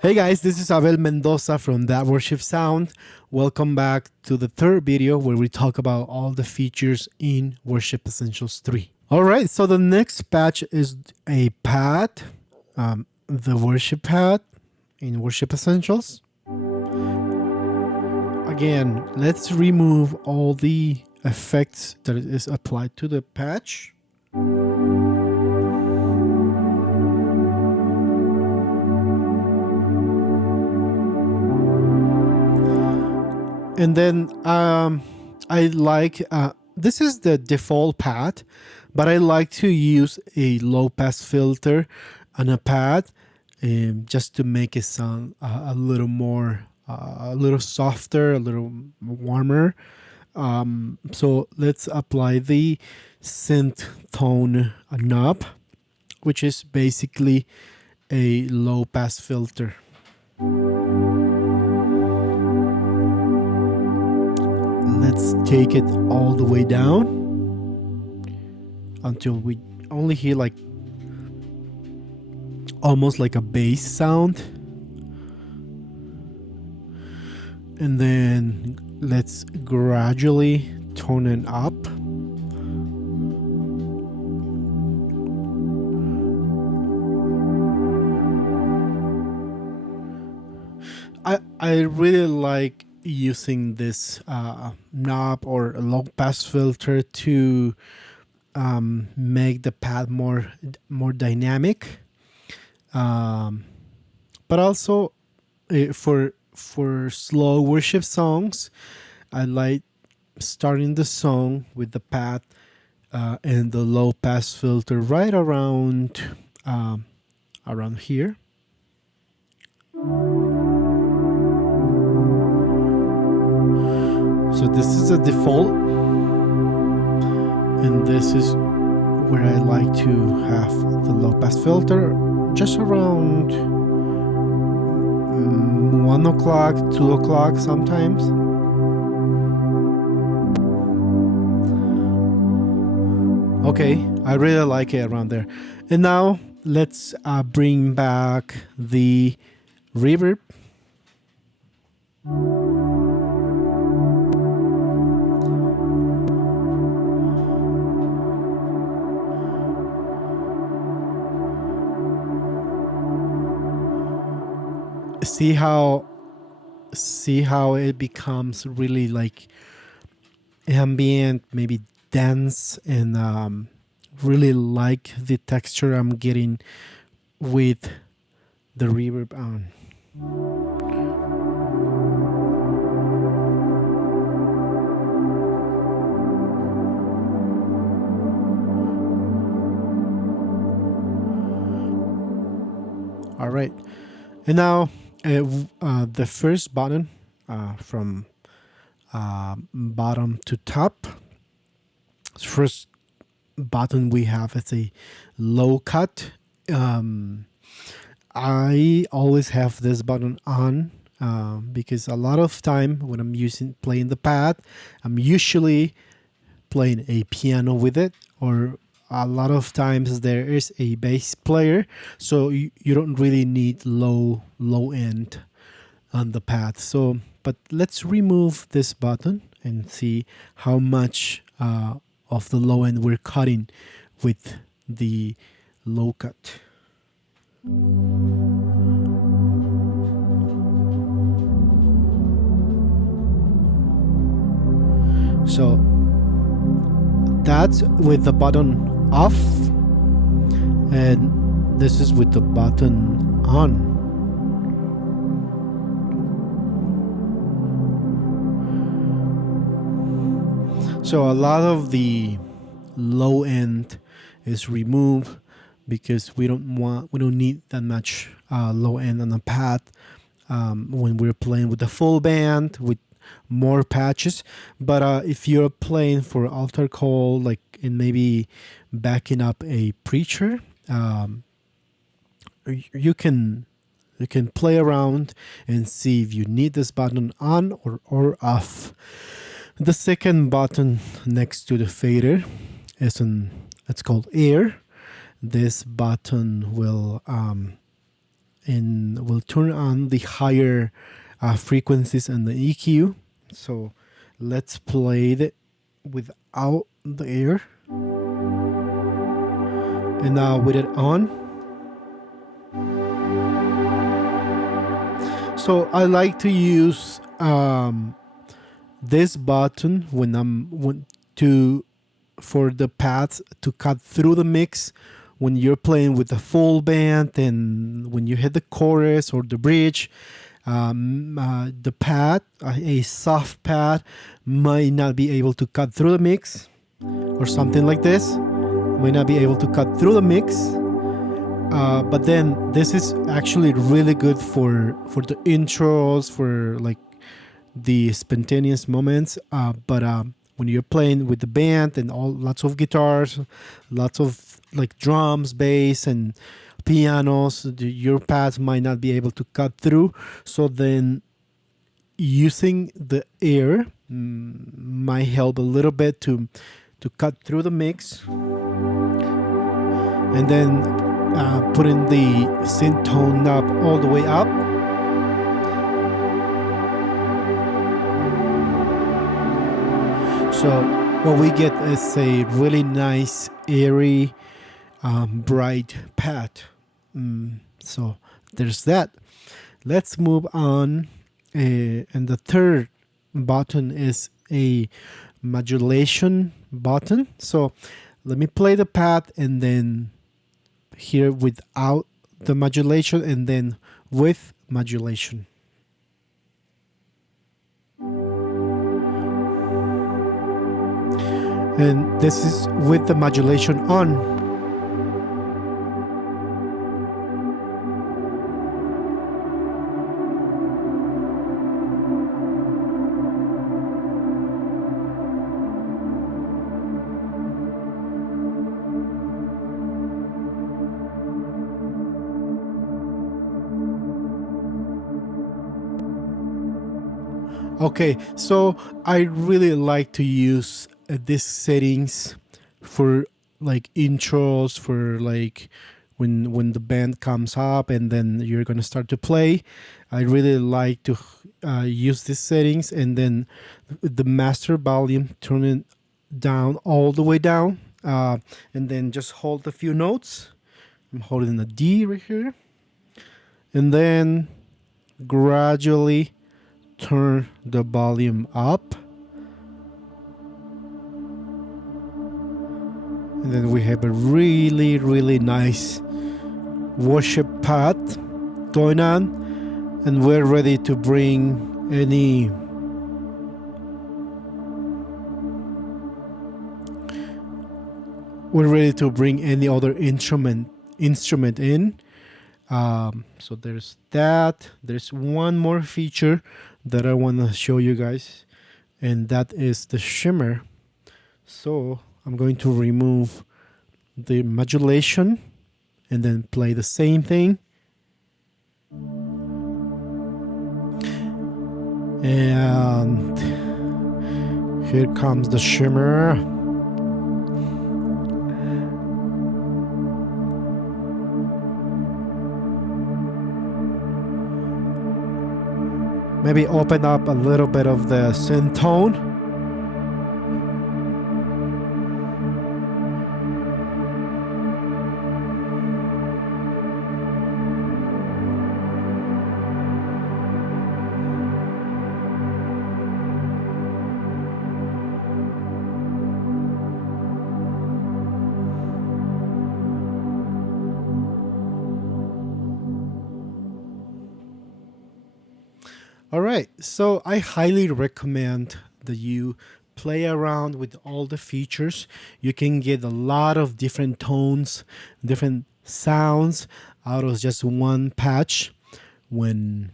Hey guys, this is Abel Mendoza from That Worship Sound. Welcome back to the third video where we talk about all the features in Worship Essentials 3. Alright, so the next patch is a pad, the worship pad in Worship Essentials. Again, let's remove all the effects that is applied to the patch. And then I like, this is the default pad, but I like to use a low pass filter on a pad just to make it sound a little more, a little softer, a little warmer. So let's apply the synth tone knob, which is basically a low pass filter. Let's take it all the way down until we only hear like almost like a bass sound. And then let's gradually tone it up. I really like using this knob or a low pass filter to make the pad more dynamic, but also for slow worship songs, I like starting the song with the pad and the low pass filter right around here. So this is a default, and this is where I like to have the low pass filter just around 1 o'clock, 2 o'clock sometimes. Okay, I really like it around there. And now let's bring back the reverb. See how it becomes really like ambient, maybe dense, and really like the texture I'm getting with the reverb on. All right, and now the first button from bottom to top. First button we have is a low cut. I always have this button on because a lot of time when I'm playing the pad, I'm usually playing a piano with it, or a lot of times there is a bass player, so you don't really need low end on the pad. So, but let's remove this button and see how much of the low end we're cutting with the low cut. So that's with the button off, and this is with the button on. So a lot of the low end is removed because we don't need that much low end on the pad when we're playing with the full band with more patches. But if you're playing for altar call, like, and maybe backing up a preacher, you can play around and see if you need this button on or off. The second button next to the fader it's called air. This button will and we'll turn on the higher frequencies and the EQ. So let's play it without the air, and now with it on. So I like to use this button for the pads to cut through the mix when you're playing with the full band, and when you hit the chorus or the bridge. The pad, a soft pad, might not be able to cut through the mix, or something like this might not be able to cut through the mix. But then this is actually really good for the intros, for like the spontaneous moments. But when you're playing with the band and lots of guitars, lots of like drums, bass, and pianos, your pads might not be able to cut through. So then using the air might help a little bit to cut through the mix, and then putting the synth tone knob all the way up. So what we get is a really nice, airy, bright pad. So there's that. Let's move on. And the third button is a modulation button. So let me play the pad, and then here without the modulation, and then with modulation. And this is with the modulation on. Okay, so I really like to use these settings for like intros, for like when the band comes up and then you're gonna start to play. I really like to use these settings, and then the master volume, turn it down all the way down, and then just hold a few notes. I'm holding the D right here, and then gradually turn the volume up, and then we have a really nice worship pad going on, and we're ready to bring any other instrument in. So there's that. There's one more feature that I want to show you guys, and that is the shimmer. So I'm going to remove the modulation and then play the same thing. And here comes the shimmer. Maybe open up a little bit of the synth tone. All right, so I highly recommend that you play around with all the features. You can get a lot of different tones, different sounds out of just one patch when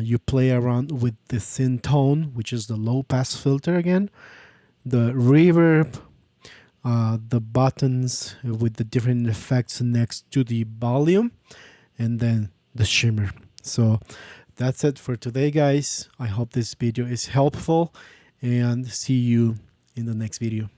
you play around with the synth tone, which is the low pass filter again, the reverb, the buttons with the different effects next to the volume, and then the shimmer. So that's it for today, guys. I hope this video is helpful, and see you in the next video.